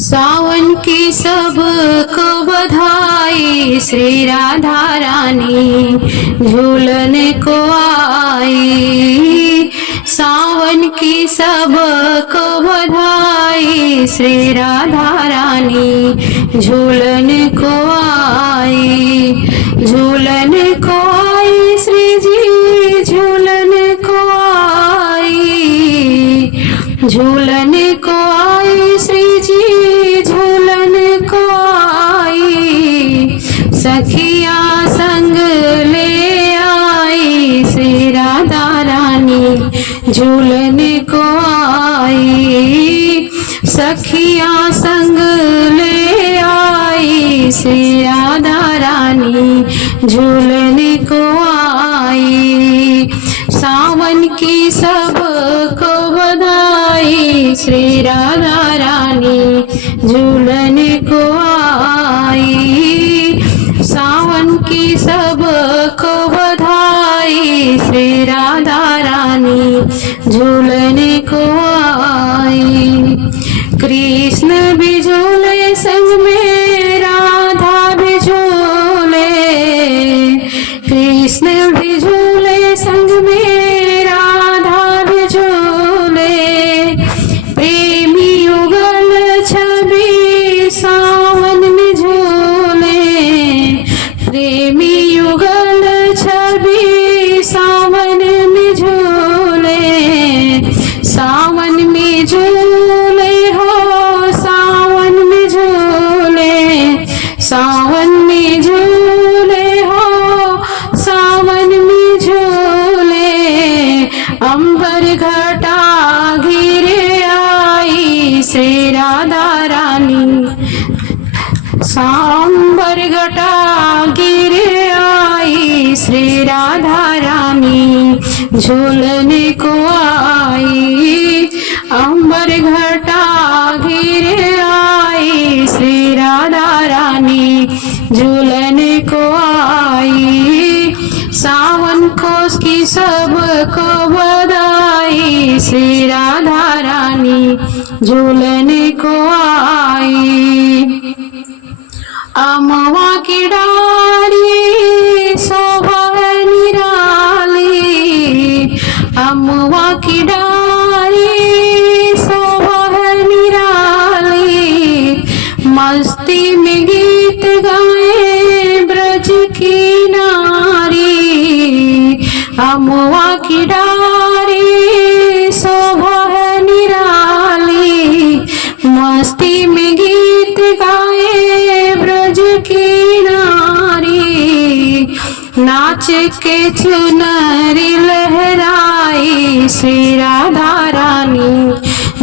सावन की सबको बधाई, श्री राधा रानी झूलने को आई। सावन की सबको बधाई, श्री राधा रानी झूलने को आई। झूलने को आई श्री जी, झूलने को आई। झूलने को आई श्री जी, झूलने को आई। सखिया संग ले आई, श्री राधा रानी झूलने को आई। सखिया संग ले आई, श्री राधा रानी झूलने को आई। सावन की सबको बधाई, श्री राधा रानी झूलने को आई। सावन की सबको बधाई, श्री राधा रानी झूलने को आई। कृष्ण भी झूले संग में राधा भी झूले। कृष्ण भी झूले संग में राधा भी झूले। प्रेमी युगल छवि सावन में झूले। प्रेमी युगल छवि सावन में झूले। सावन में झूले हो, सावन में झूले। सावन में झूले हो, सावन में झूले। अंबर घटा घिरे आई, श्री राधा रानी। सांबर घटा गिरे आई, श्री राधा रानी झूलने को आई। अंबर घटा घिरे आई, श्री राधा रानी झूलने को आई। सावन कोस की सबको बधाई, श्री राधा रानी झूलने को आई। अमवा की डाली शोभा निराली। अमवा की डाली शोभा निराली। मस्ती में गीत गाए ब्रज की नारी। अमवा की डाली शोभा निराली। मस्ती में गीत गाए ब्रज की नारी। नाच के चुनरी लहराई, श्री राधा रानी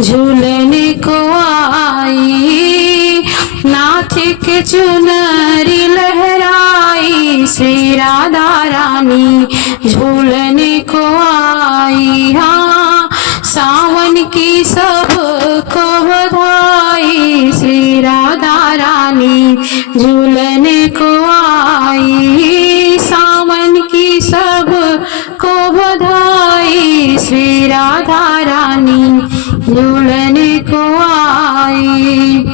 झूलने को आई। नाच के चुनरी लहराई, श्री राधा रानी झूलने को आई। हाँ, सावन की सबको बधाई, श्री राधा रानी झूलने को आई। सावन की सबको बधाई, श्री राधा रानी झूलने को आई।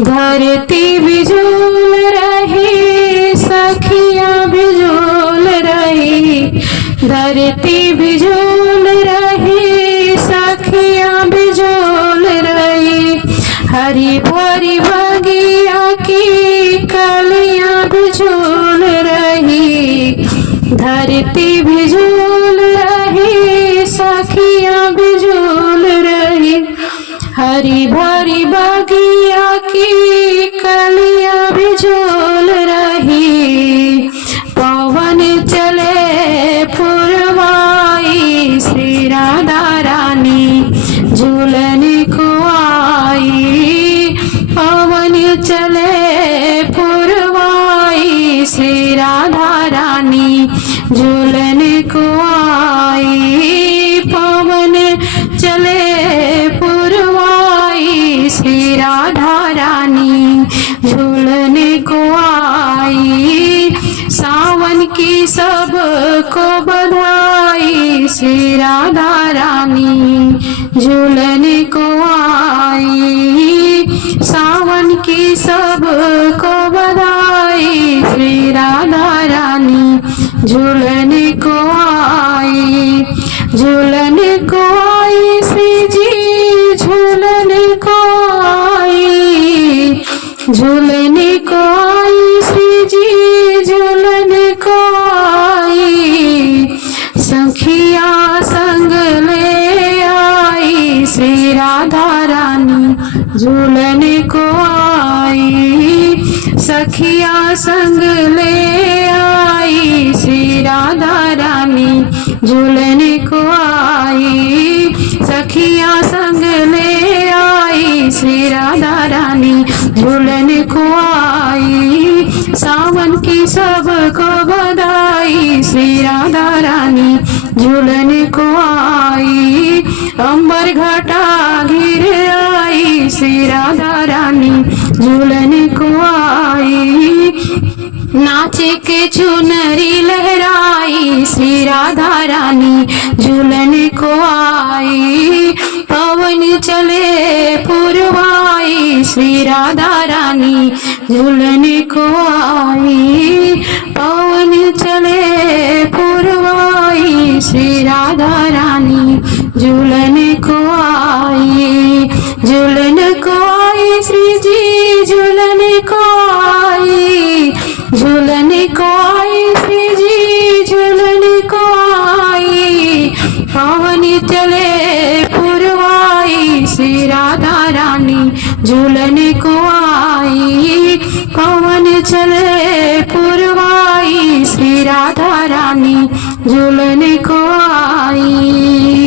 धरती भी झूल रही, सखियां भी झूल रही। धरती भी झूल रही, सखियां भी झूल रही। हरी भरी बगिया की कलियां भी झूल रही। धरती भी झूल रही, सखियां भी झूल रही। हरी भरी बगिया की कलियां भी झूल रही। पवन चले पुरवाई, श्री राधा रानी झूलने को आई। पवन चले पुरवाई, श्री राधा रानी झूलने को आई। पवन चले पुरवाई, श्री राधा रानी झूलने को आई। सावन की सबको बधाई, श्री राधा रानी झूलने को आई। सावन सबको बधाई, श्री राधा रानी झूलन को आई, झूलन को आई श्री जी झूलन को आई, झूलन को आई श्री जी झूलन को आई, सखिया संग ले आई श्री राधा रानी झूलन को आई, सखिया संग ले आई श्री राधा रानी झूलन को आई, सखिया संग ले आई श्री राधा रानी झूलन को आई, सावन की सबको बधाई, श्री राधा रानी झूलन को आई, अंबर घटा घिर आई श्री राधा रानी झूलन को आई, नाचे के चुनरी लहराई श्री राधा रानी झूलन को आई, पवन चले पुरवाई श्री राधा रानी झूलन को आई, पवन चले पुरवाई श्री राधा रानी झूलन को आई, झूलन को आई श्री जी झूलन को आई, झूलन को आई श्री जी झूलन को आई, पवन चले पुरवाई श्री राधा रानी झूलन को आई, पवन चले पुरवाई श्री राधा रानी झूलन को आई।